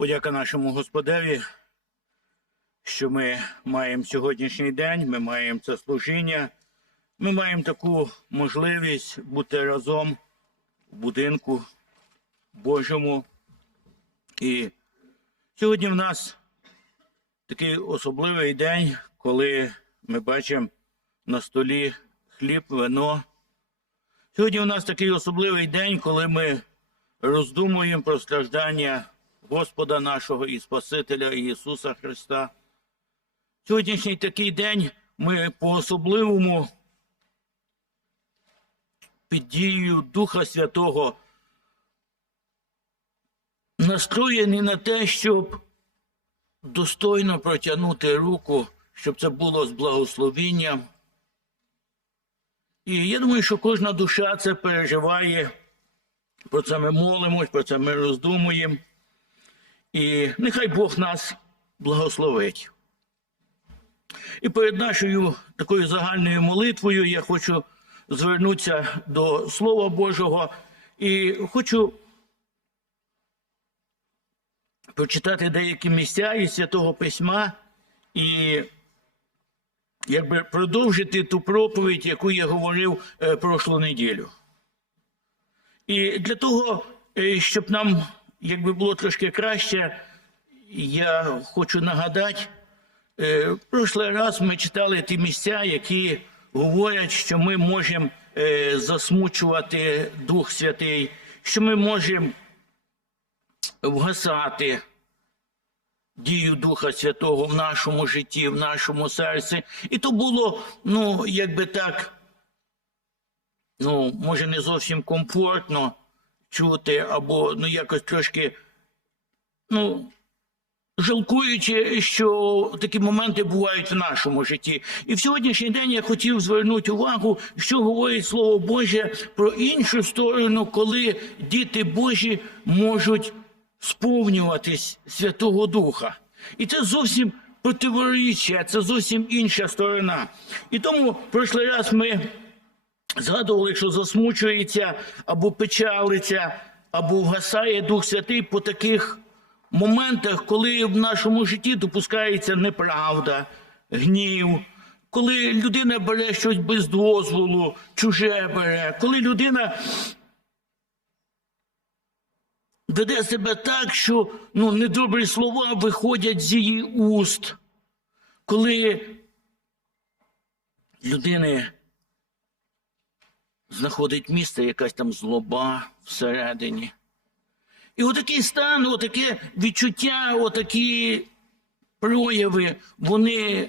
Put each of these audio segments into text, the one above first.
Подяка нашому Господеві, що ми маємо сьогоднішній день, ми маємо це служіння, ми маємо таку можливість бути разом в будинку Божому. І сьогодні в нас такий особливий день, коли ми бачимо на столі хліб, вино. Сьогодні у нас такий особливий день, коли ми роздумуємо про страждання Господа нашого і Спасителя Ісуса Христа. Сьогоднішній такий день ми по-особливому під дією Духа Святого настроєні на те, щоб достойно протягнути руку, щоб це було з благословінням. І я думаю, що кожна душа це переживає. Про це ми молимось, про це ми роздумуємо. І нехай Бог нас благословить. І перед нашою такою загальною молитвою я хочу звернутися до Слова Божого і хочу прочитати деякі місця із Святого Письма і якби продовжити ту проповідь, яку я говорив е, прошлу неділю. І для того, е, щоб нам якби було трошки краще, я хочу нагадати, е, в прошлий раз ми читали ті місця, які говорять, що ми можемо е, засмучувати Дух Святий, що ми можемо вгасати дію Духа Святого в нашому житті, в нашому серці. І то було, ну, якби так, ну, може, не зовсім комфортно чути, або ну, якось трошки, ну, жалкуючи, що такі моменти бувають в нашому житті. І в сьогоднішній день я хотів звернути увагу, що говорить Слово Боже про іншу сторону, коли діти Божі можуть сповнюватись Святого Духа. І це зовсім противоріччя, це зовсім інша сторона. І тому в прошлий раз ми згадували, що засмучується або печалиться, або вгасає Дух Святий по таких моментах, коли в нашому житті допускається неправда, гнів. Коли людина бере щось без дозволу, чуже бере, коли людина веде себе так, що ну, недобрі слова виходять з її уст, коли людини знаходить місце якась там злоба всередині. І отакий стан, отаке відчуття, отакі прояви, вони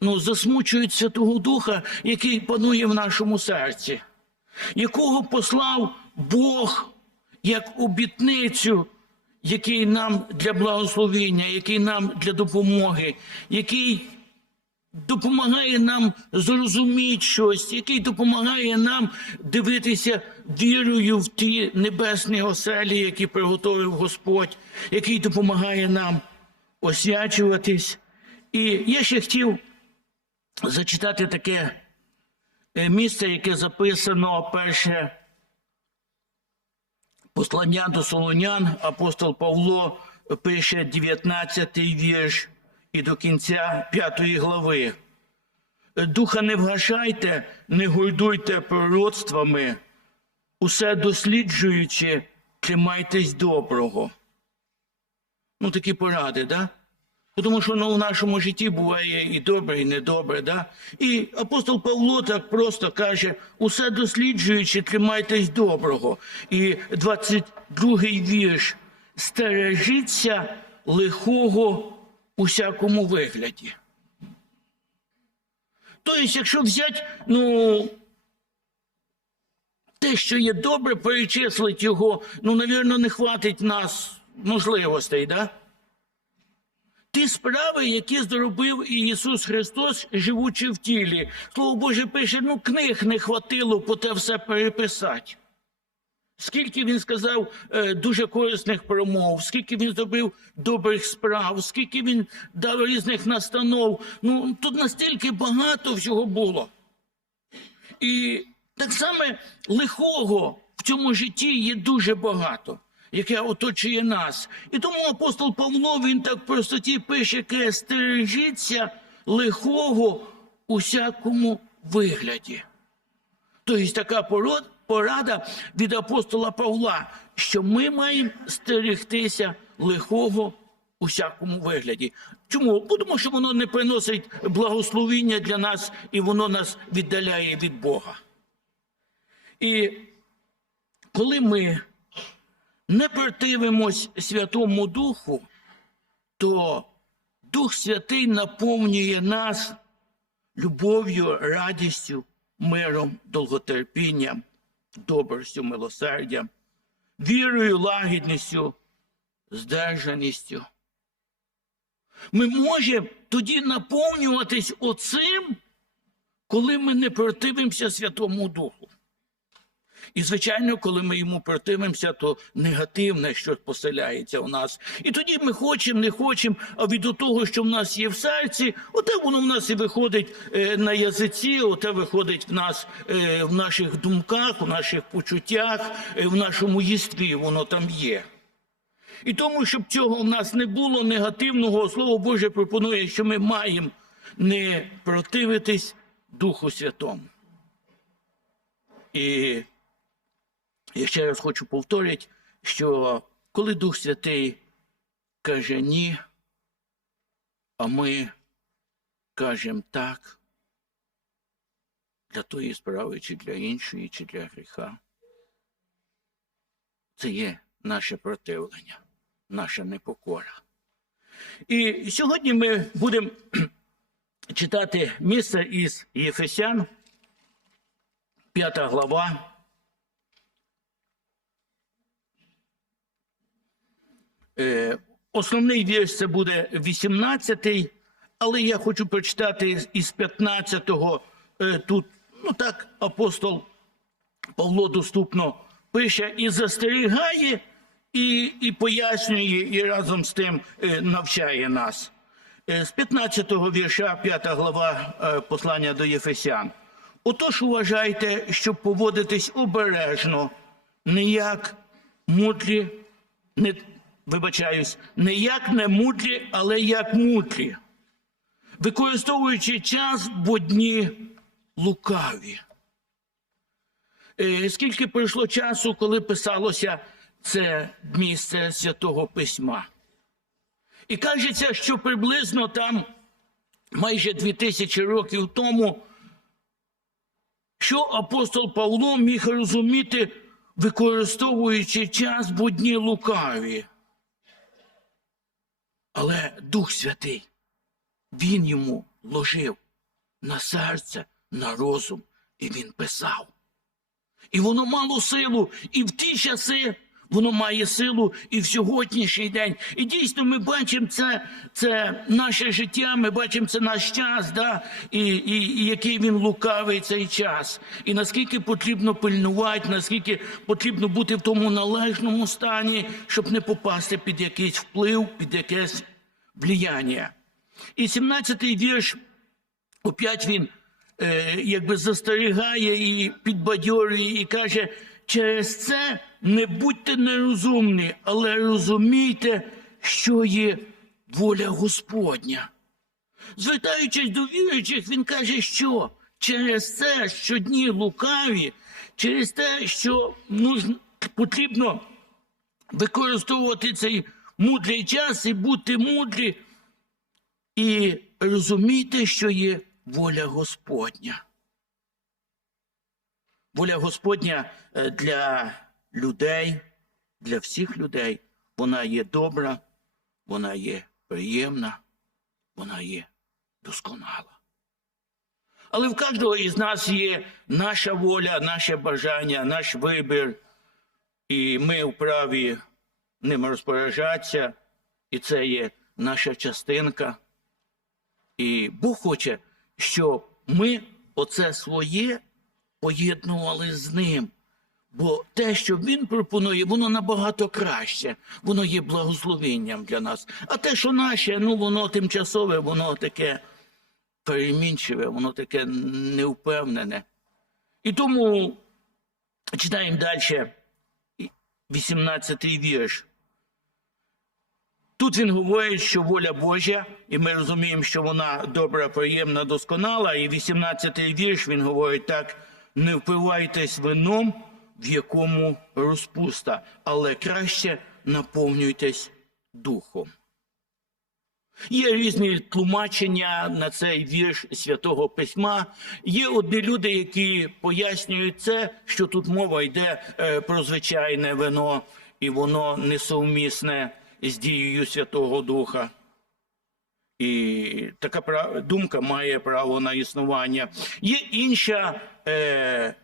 ну, засмучують Святого Духа, який панує в нашому серці, якого послав Бог як обітницю, який нам для благословення, який нам для допомоги, який допомагає нам зрозуміти щось, який допомагає нам дивитися вірою в ті небесні оселі, які приготовив Господь, який допомагає нам освячуватись. І я ще хотів зачитати таке е, місце, яке записано перше послання до Солонян, апостол Павло пише 19 вірш і до кінця 5 глави. Духа не вгашайте, не гойдуйте пророцтвами, усе досліджуючи, тримайтесь доброго. Ну, такі поради, да? Тому що ну, в нашому житті буває і добре, і недобре. Да? І апостол Павло так просто каже: усе досліджуючи, тримайтесь доброго. І 22-й вірш. Стережіться лихого у всякому вигляді. Тобто, якщо взяти, ну, те, що є добре, перечислить його, ну, навірно, не хватить нас можливостей, да? Ті справи, які зробив Ісус Христос, живучи в тілі. Слово Боже пише, ну книг не хватило по те все переписати. Скільки він сказав е, дуже корисних промов, скільки він зробив добрих справ, скільки він дав різних настанов. Ну тут настільки багато всього було. І так само лихого в цьому житті є дуже багато. яке оточує нас. І тому апостол Павло він так в простоті пише, каже, стережіться лихого у всякому вигляді. Тобто така пород- порада від апостола Павла, що ми маємо стерегтися лихого у всякому вигляді. Чому? Бо Тому що воно не приносить благословіння для нас і воно нас віддаляє від Бога. І коли ми не противимось Святому Духу, то Дух Святий наповнює нас любов'ю, радістю, миром, довготерпінням, добростю, милосердям, вірою, лагідністю, здержаністю. Ми можемо тоді наповнюватись оцим, коли ми не противимося Святому Духу. І, звичайно, коли ми йому противимося, то негативне щось поселяється у нас. І тоді ми хочемо, не хочемо, а від того, що в нас є в серці, оте воно в нас і виходить е, на язиці, оте виходить в нас е, в наших думках, в наших почуттях, е, в нашому їстві, воно там є. І тому, щоб цього в нас не було негативного, Слово Боже пропонує, що ми маємо не противитись Духу Святому. І я ще раз хочу повторити, що коли Дух Святий каже ні, а ми кажемо так для тої справи, чи для іншої, чи для гріха, це є наше противлення, наша непокора. І сьогодні ми будемо читати місце із Єфесян, 5 глава. Основний вірш це буде 18-й, але я хочу прочитати із- із 15-го. Е, Тут, ну так, апостол Павло доступно пише і застерігає, і, і пояснює, і разом з тим е, навчає нас. Е, З 15-го вірша, 5 глава е, послання до Єфесян. Отож уважайте, щоб поводитись обережно, не як мудрі, не, вибачаюсь, не як не мудрі, але як мудрі, використовуючи час, бо дні лукаві. Е, Скільки пройшло часу, коли писалося це місце святого письма? І кажеться, що приблизно там майже дві тисячі років тому, що апостол Павло міг розуміти, використовуючи час будні лукаві. Але Дух Святий, він йому ложив на серце, на розум, і він писав. І воно мало силу і в ті часи. Воно має силу і в сьогоднішній день. І дійсно ми бачимо це, це наше життя, ми бачимо це наш час, да? і, і, і який він лукавий цей час. І наскільки потрібно пильнувати, наскільки потрібно бути в тому належному стані, щоб не попасти під якийсь вплив, під якесь влияння. І 17-й вірш опять він е, якби застерігає і підбадьорює, і каже: через це не будьте нерозумні, але розумійте, що є воля Господня. Звертаючись до віруючих, він каже, що через це, що дні лукаві, через те, що нужно, потрібно використовувати цей мудрий час і бути мудрі, і розумійте, що є воля Господня. Воля Господня е, для людей, для всіх людей, вона є добра, вона є приємна, вона є досконала. Але в кожного із нас є наша воля, наше бажання, наш вибір, і ми вправі ним розпоряджатися, і це є наша частинка. І Бог хоче, щоб ми оце своє поєднували з ним. Бо те, що він пропонує, воно набагато краще, воно є благословенням для нас. А те, що наше, ну воно тимчасове, воно таке перемінчиве, воно таке невпевнене. І тому читаємо далі. 18 вірш. Тут він говорить, що воля Божа, і ми розуміємо, що вона добра, приємна, досконала. І 18-й вірш він говорить так: не впивайтесь вином, в якому розпуста, але краще наповнюйтесь духом. Є різні тлумачення на цей вірш святого письма. Є одні люди, які пояснюють це, що тут мова йде е, про звичайне вино, і воно несовмісне з дією Святого Духа. І така думка має право на існування. Є інша е,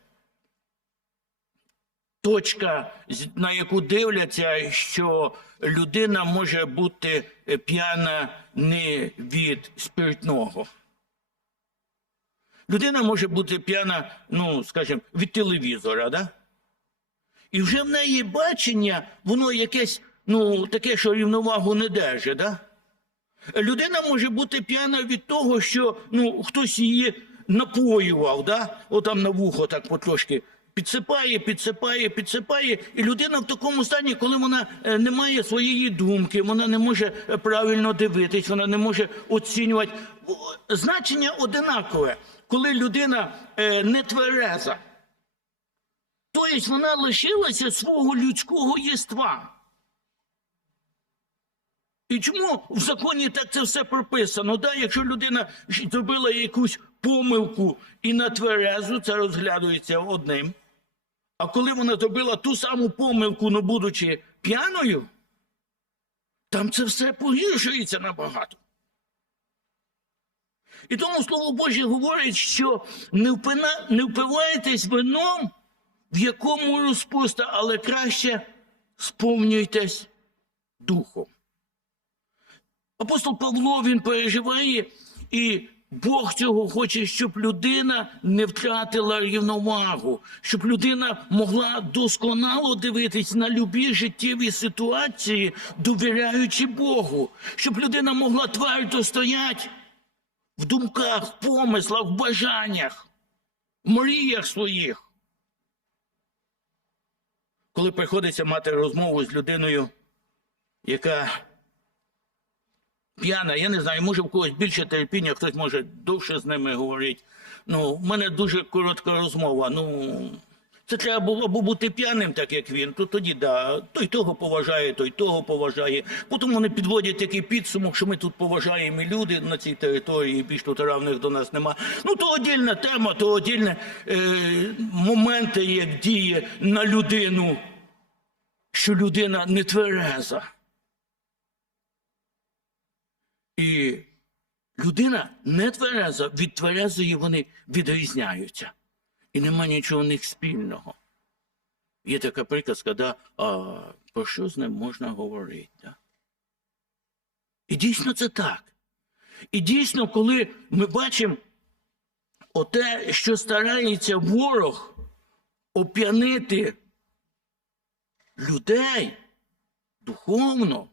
точка, на яку дивляться, що людина може бути е, п'яна не від спиртного. Людина може бути п'яна, ну, скажімо, від телевізора, да? І вже в неї бачення, воно якесь, ну, таке, що рівновагу не держить, да? Людина може бути п'яна від того, що ну, хтось її напоював, да? отам на вухо так потрошки підсипає, підсипає, підсипає. І людина в такому стані, коли вона е, не має своєї думки, вона не може е, правильно дивитись, вона не може оцінювати. Значення одинакове, коли людина е, не твереза. Тобто вона лишилася свого людського єства. І чому в законі так це все прописано? Да, якщо людина зробила якусь помилку і на тверезу, це розглядується одним. А коли вона зробила ту саму помилку, не будучи п'яною, там це все погіршується набагато. І тому Слово Боже говорить, що не, впина, не впивайтесь вином, в якому розпуста, але краще сповнюйтесь духом. Апостол Павло він переживає, і Бог цього хоче, щоб людина не втратила рівновагу, щоб людина могла досконало дивитись на любі життєві ситуації, довіряючи Богу, щоб людина могла твердо стояти в думках, в помислах, в бажаннях, в мріях своїх. Коли приходиться мати розмову з людиною, яка п'яна, я не знаю, може в когось більше терпіння, хтось може довше з ними говорити. Ну, в мене дуже коротка розмова. Ну, це треба було або бути п'яним, так як він, то тоді да, той того поважає, той того поважає. Потім вони підводять такий підсумок, що ми тут поважаємо і люди на цій території, більш тут равних до нас нема. Ну, то отдільна тема, то отдільне е, моменти, як діє на людину, що людина не твереза. І людина не твереза, від тверезої вони відрізняються. І нема нічого в них спільного. Є така приказка, да, а про що з ним можна говорити? Да? І дійсно це так. І дійсно, коли ми бачимо оте, що старається ворог оп'янити людей духовно,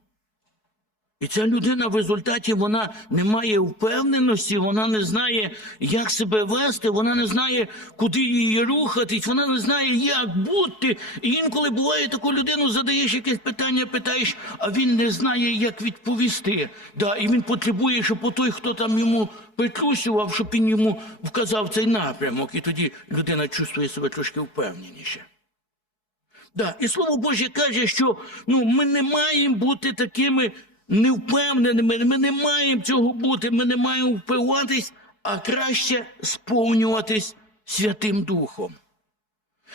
і ця людина в результаті вона не має впевненості, вона не знає, як себе вести, вона не знає, куди її рухатись, вона не знає, як бути. І інколи буває таку людину, задаєш якесь питання, питаєш, а він не знає, як відповісти. Да, і він потребує, щоб той, хто там йому притрусював, щоб він йому вказав цей напрямок. І тоді людина чувствує себе трошки впевненіше. Да. І слово Боже каже, що ну, ми не маємо бути такими невпевненими, ми не маємо цього бути, ми не маємо впиватись, а краще сповнюватись Святим Духом.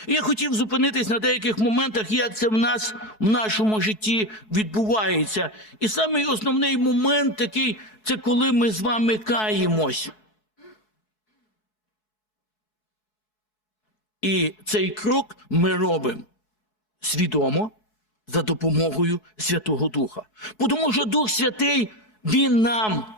Я хотів зупинитись на деяких моментах, як це в нас в нашому житті відбувається. І самий основний момент такий це коли ми з вами каємось. І цей крок ми робимо свідомо за допомогою Святого Духа. Тому що Дух Святий, Він нам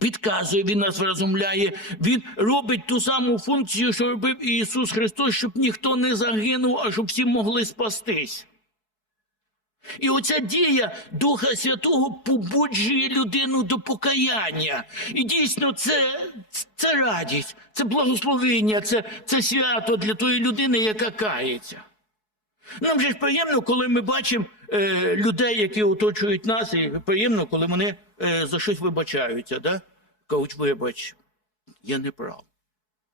підказує, Він нас вразумляє, Він робить ту саму функцію, що робив Ісус Христос, щоб ніхто не загинув, а щоб всі могли спастись. І оця дія Духа Святого побуджує людину до покаяння. І дійсно це, це радість, це благословення, це, це свято для тої людини, яка кається. Нам же ж приємно, коли ми бачимо е, людей, які оточують нас, і приємно, коли вони е, за щось вибачаються, да? Кажуть, вибач, я не прав.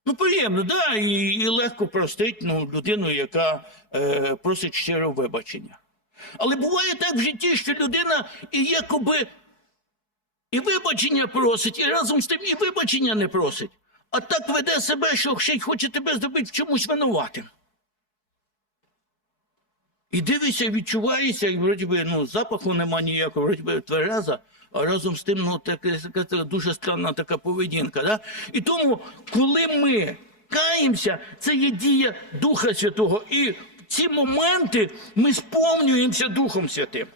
Ну, приємно, да, і, і легко простить ну, людину, яка е, просить щиро вибачення. Але буває так в житті, що людина і якоби і вибачення просить, і разом з тим і вибачення не просить. А так веде себе, що хоче тебе зробити в чомусь винуватим. І дивишся, відчуваєшся, і вроді би, ну, запаху нема ніякого, вроді би твереза, а разом з тим, ну, таке, така дуже странна така поведінка. Да? І тому, коли ми каємося, це є дія Духа Святого. І ці моменти ми сповнюємося Духом Святим.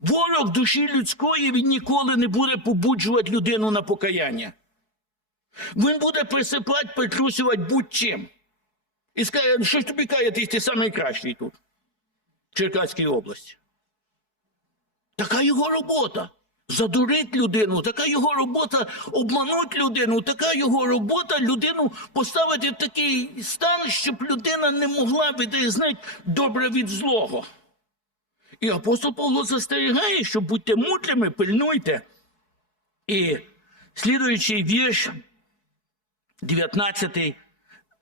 Ворог душі людської він ніколи не буде побуджувати людину на покаяння. Він буде присипати, притрусювати будь-чим. І скаже, «Ну, що ж тобі каятись, ти найкращий тут, в Черкаській області. Така його робота. Задурить людину, така його робота обмануть людину, така його робота людину поставити в такий стан, щоб людина не могла відрізнити добре від злого. І апостол Павло застерігає, що будьте мудрими, пильнуйте. І слідуючий вірш, 19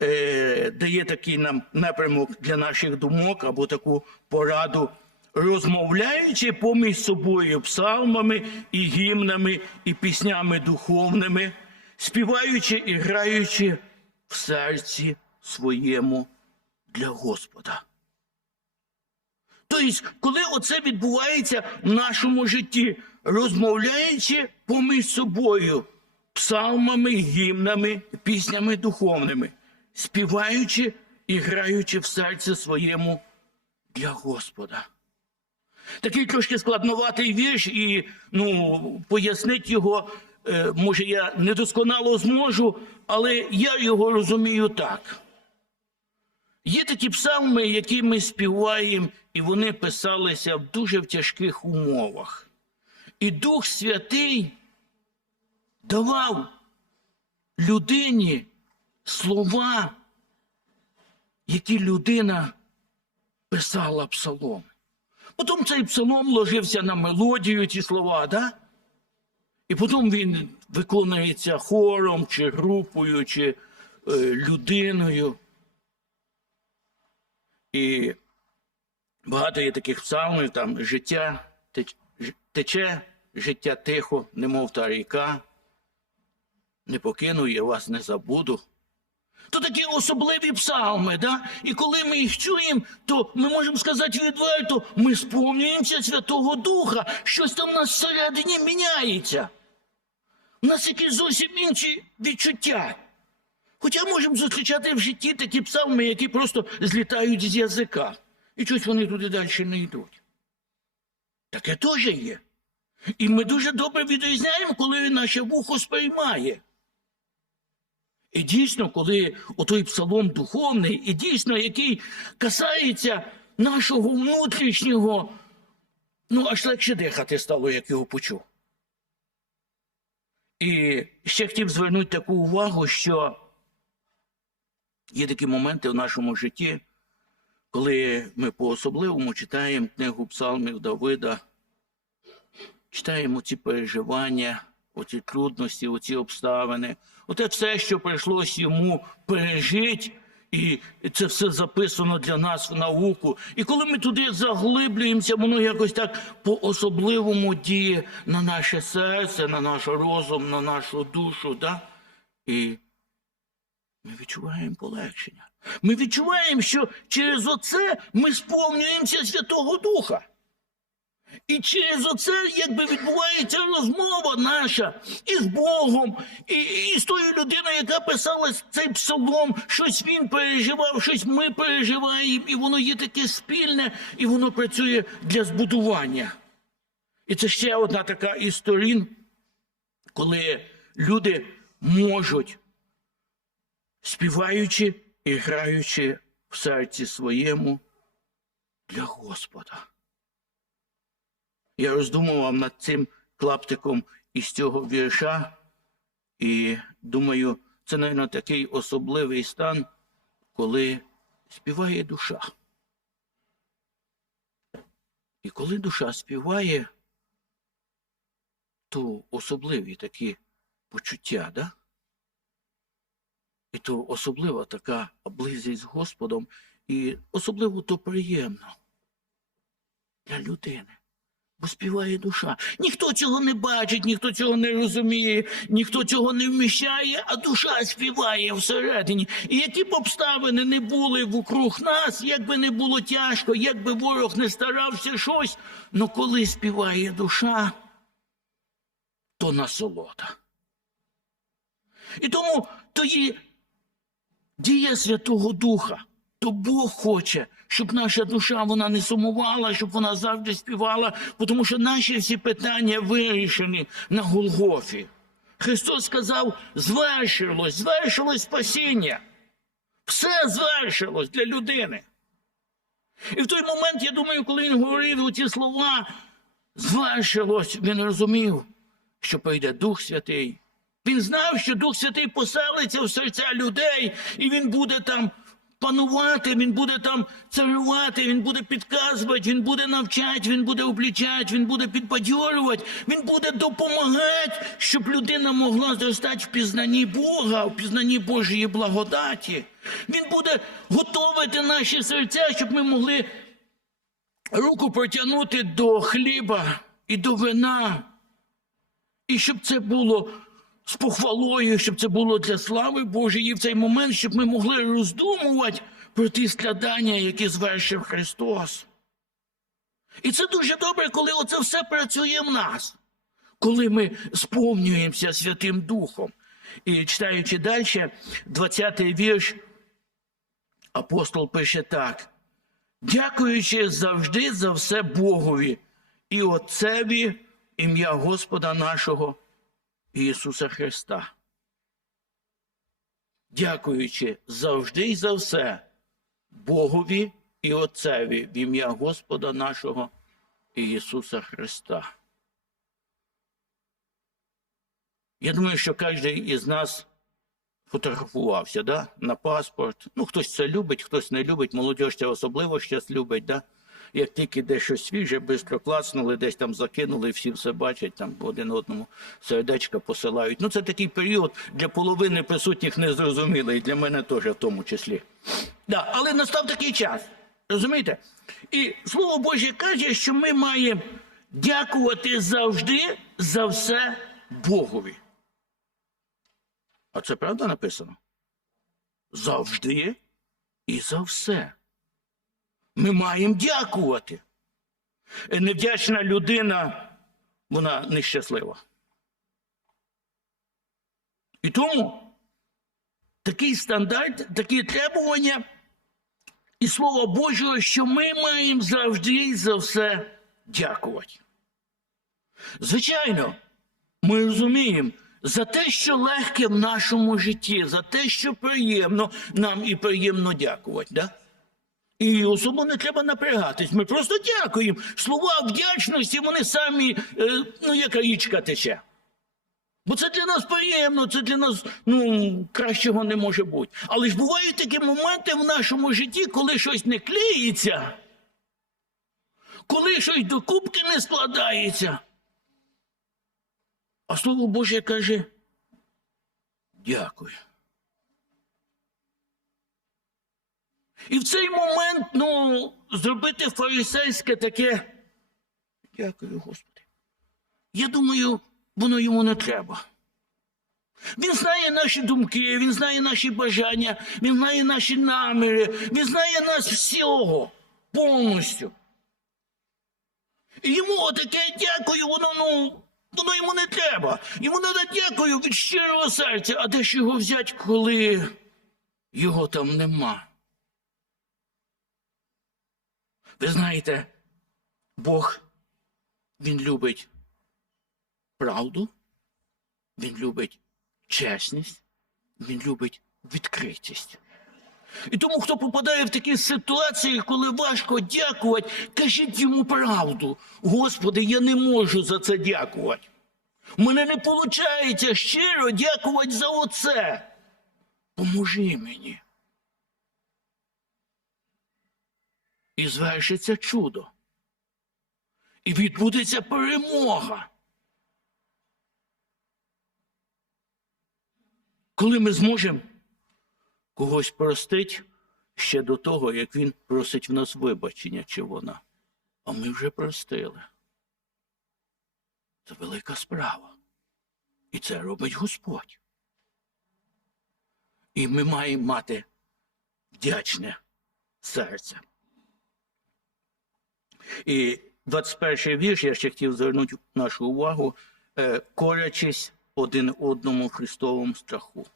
е, дає такий нам напрямок для наших думок або таку пораду, розмовляючи поміж собою псалмами і гімнами і піснями духовними, співаючи і граючи в серці своєму для Господа. Тобто, коли оце відбувається в нашому житті, розмовляючи поміж собою псалмами, гімнами, піснями духовними, співаючи і граючи в серці своєму для Господа. Такий трошки складноватий вірш, і ну, пояснити його, е, може, я недосконало зможу, але я його розумію так. Є такі псалми, які ми співаємо, і вони писалися в дуже в тяжких умовах. І Дух Святий давав людині слова, які людина писала псалом. Потім цей псалом ложився на мелодію, ті слова, да? і потім він виконується хором, чи групою, чи е, людиною. І багато є таких псалмів, там життя тече, життя тихо, немов та ріка. Не покину, я вас не забуду. То такі особливі псалми, да? і коли ми їх чуємо, то ми можемо сказати відверто, ми сповнюємося Святого Духа, щось там у нас всередині міняється. У нас якісь зовсім інші відчуття. Хоча можемо зустрічати в житті такі псалми, які просто злітають з язика. І щось вони туди далі не йдуть. Таке теж є. І ми дуже добре відрізняємо, коли наше вухо сприймає. І дійсно, коли отой псалом духовний, і дійсно, який касається нашого внутрішнього, ну аж легше дихати стало, як його почув. І ще хотів звернути таку увагу, що є такі моменти в нашому житті, коли ми по-особливому читаємо книгу псалмів Давида, читаємо ці переживання, оці трудності, оці обставини, оте все, що прийшлось йому пережити, і це все записано для нас в науку. І коли ми туди заглиблюємося, воно якось так по-особливому діє на наше серце, на наш розум, на нашу душу. Да? І ми відчуваємо полегшення. Ми відчуваємо, що через оце ми сповнюємося Святого Духа. І через оце якби відбувається розмова наша із Богом, і, і з тою людиною, яка писала цей псалом, щось він переживав, щось ми переживаємо, і воно є таке спільне, і воно працює для збудування. І це ще одна така із сторін, коли люди можуть, співаючи і граючи в серці своєму для Господа. Я роздумував над цим клаптиком із цього вірша, і думаю, це, мабуть, такий особливий стан, коли співає душа. І коли душа співає, то особливі такі почуття, да? І то особлива така близькість з Господом, і особливо то приємно для людини. Бо співає душа. Ніхто цього не бачить, ніхто цього не розуміє, ніхто цього не вміщає, а душа співає всередині. І які б обставини не були вокруг нас, як би не було тяжко, як би ворог не старався щось, але коли співає душа, то насолода. І тому то є дія Святого Духа. То Бог хоче, щоб наша душа вона не сумувала, щоб вона завжди співала, тому що наші всі питання вирішені на Голгофі. Христос сказав: звершилось, звершилось спасіння. Все звершилось для людини. І в той момент, я думаю, коли він говорив ці слова, звершилось, він розумів, що прийде Дух Святий. Він знав, що Дух Святий поселиться в серця людей, і він буде там панувати, він буде там царювати, він буде підказувати, він буде навчати, він буде облічати, він буде підбадьорювати, він буде допомагати, щоб людина могла зростати в пізнанні Бога, в пізнанні Божої благодаті. Він буде готувати наші серця, щоб ми могли руку протягнути до хліба і до вина. І щоб це було з похвалою, щоб це було для слави Божої в цей момент, щоб ми могли роздумувати про ті страдання, які звершив Христос. І це дуже добре, коли оце все працює в нас, коли ми сповнюємося Святим Духом. І читаючи далі, 20-й вірш, апостол пише так: дякуючи завжди за все Богові і Отцеві, ім'я Господа нашого. Ісуса Христа. Дякуючи завжди і за все Богові і Отцеві в ім'я Господа нашого Ісуса Христа. Я думаю, що кожен із нас фотографувався да? на паспорт. Ну, хтось це любить, хтось не любить. Молодь це особливо щас любить. Да? Як тільки десь щось свіже, швидко клацнули, десь там закинули, всі все бачать, там один одному сердечка посилають. Ну, це такий період для половини присутніх незрозумілий, і для мене теж в тому числі. Да, але настав такий час. Розумієте? І слово Боже каже, що ми маємо дякувати завжди за все Богові. А це правда написано? Завжди і за все. Ми маємо дякувати. Е, Невдячна людина, вона нещаслива. І тому такий стандарт, такі требування і Слова Божого, що ми маємо завжди і за все дякувати. Звичайно, ми розуміємо, за те, що легке в нашому житті, за те, що приємно, нам і приємно дякувати. Да? І особо не треба напрягатись. Ми просто дякуємо. Слова вдячності, вони самі, е, ну, яка річка тече. Бо це для нас приємно, це для нас ну, кращого не може бути. Але ж бувають такі моменти в нашому житті, коли щось не клеїться, коли щось до кубки не складається. А слово Боже каже: дякую. І в цей момент, ну, зробити фарисейське таке. Дякую, Господи. Я думаю, воно йому не треба. Він знає наші думки, він знає наші бажання, він знає наші наміри, він знає нас всього повністю. І йому таке дякую, воно ну, воно йому не треба. Йому треба дякую від щирого серця, а де ж його взяти, коли його там нема. Ви знаєте, Бог, Він любить правду, Він любить чесність, Він любить відкритість. І тому, хто попадає в такі ситуації, коли важко дякувати, кажіть йому правду. Господи, я не можу за це дякувати. Мене не виходить щиро дякувати за оце. Поможи мені. І звершиться чудо. І відбудеться перемога. Коли ми зможемо когось простити ще до того, як він просить в нас вибачення чи вона. А ми вже простили. Це велика справа. І це робить Господь. І ми маємо мати вдячне серце. І 21 вірш, я ще хотів звернути нашу увагу, е, корячись один одному в Христовому страху.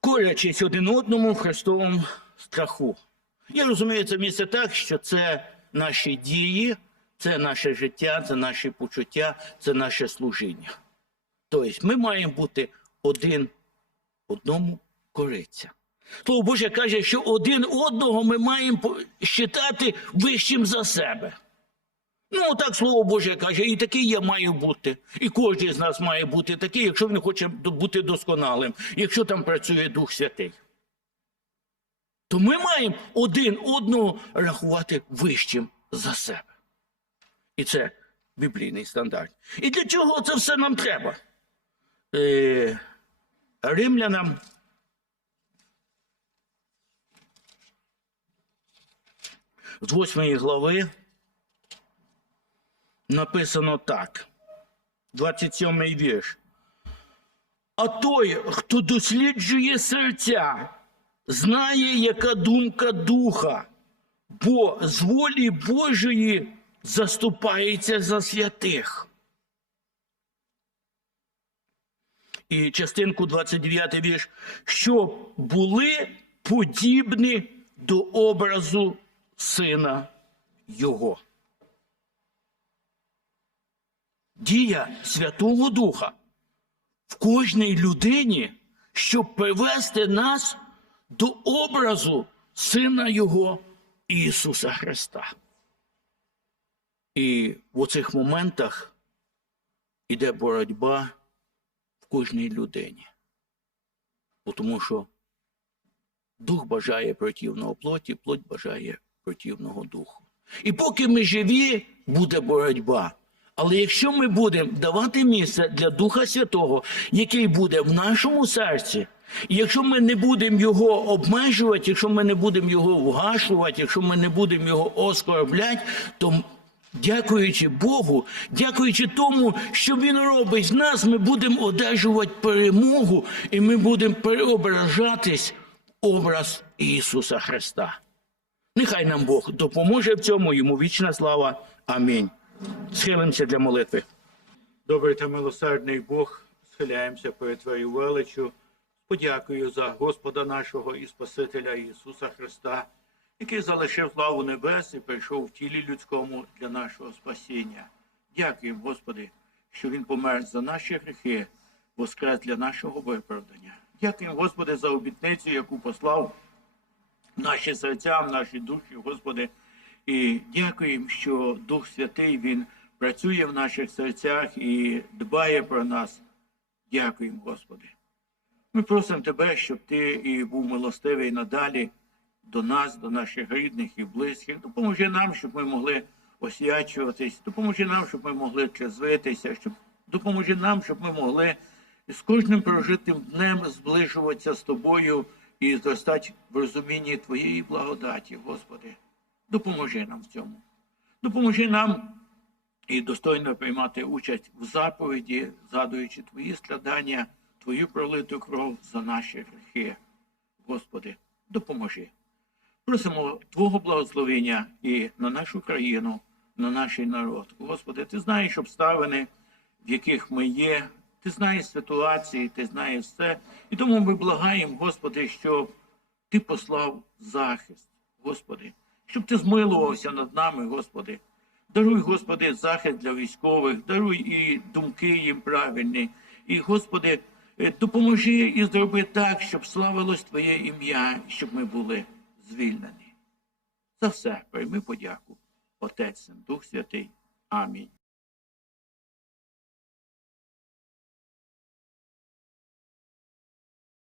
Корячись один одному в Христовому страху. Я розумію це місце так, що це наші дії, це наше життя, це наші почуття, це наше служіння. Тобто ми маємо бути один одному кориться. Слово Боже каже, що один одного ми маємо вважати вищим за себе. Ну, так слово Боже каже, і такий я маю бути. І кожен з нас має бути такий, якщо він хоче бути досконалим, якщо там працює Дух Святий. То ми маємо один одного рахувати вищим за себе. І це біблійний стандарт. І для чого це все нам треба? Е, Римлянам з 8 глави написано так. 27 вірш. А той, хто досліджує серця, знає, яка думка духа, бо з волі Божої заступається за святих. І частинку 29 вірш, щоб були подібні до образу сина Його. Дія Святого Духа в кожній людині, щоб привести нас до образу Сина Його Ісуса Христа. І в оцих моментах іде боротьба в кожній людині. Тому що дух бажає противного плоті, плоть бажає противного духу. І поки ми живі, буде боротьба. Але якщо ми будемо давати місце для Духа Святого, який буде в нашому серці, якщо ми не будемо його обмежувати, якщо ми не будемо його вгашувати, якщо ми не будемо його оскорбляти, то дякуючи Богу, дякуючи тому, що Він робить з нас, ми будемо одержувати перемогу і ми будемо переображатись в образ Ісуса Христа. Нехай нам Бог допоможе в цьому, йому вічна слава. Амінь. Схилимося для молитви. Добрий та милосердний Бог, схиляємося перед Твоєю величчю. Подякую за Господа нашого і Спасителя Ісуса Христа, який залишив славу небес і прийшов в тілі людському для нашого спасіння. Дякуємо, Господи, що Він помер за наші гріхи, воскрес для нашого виправдання. Дякуємо, Господи, за обітницю, яку послав наші серця, наші душі, Господи. І дякуємо, що Дух Святий Він працює в наших серцях і дбає про нас. Дякуємо, Господи. Ми просимо Тебе, щоб Ти і був милостивий надалі до нас, до наших рідних і близьких. Допоможи нам, щоб ми могли освячуватись, допоможи нам, щоб ми могли трезвитися, щоб допоможи нам, щоб ми могли з кожним прожитим днем зближуватися з тобою і зростати в розумінні Твоєї благодаті, Господи. Допоможи нам в цьому. Допоможи нам і достойно приймати участь в заповіді, згадуючи Твої страдання, Твою пролиту кров за наші гріхи. Господи, допоможи. Просимо Твого благословення і на нашу країну, на наш народ. Господи, Ти знаєш обставини, в яких ми є, Ти знаєш ситуації, Ти знаєш все. І тому ми благаємо, Господи, щоб Ти послав захист, Господи щоб ти змилувався над нами, Господи. Даруй, Господи, захист для військових, даруй і думки їм правильні. І, Господи, е, допоможи і зроби так, щоб славилось Твоє ім'я, щоб ми були звільнені. За все прийми подяку, Отець, Дух Святий. Амінь.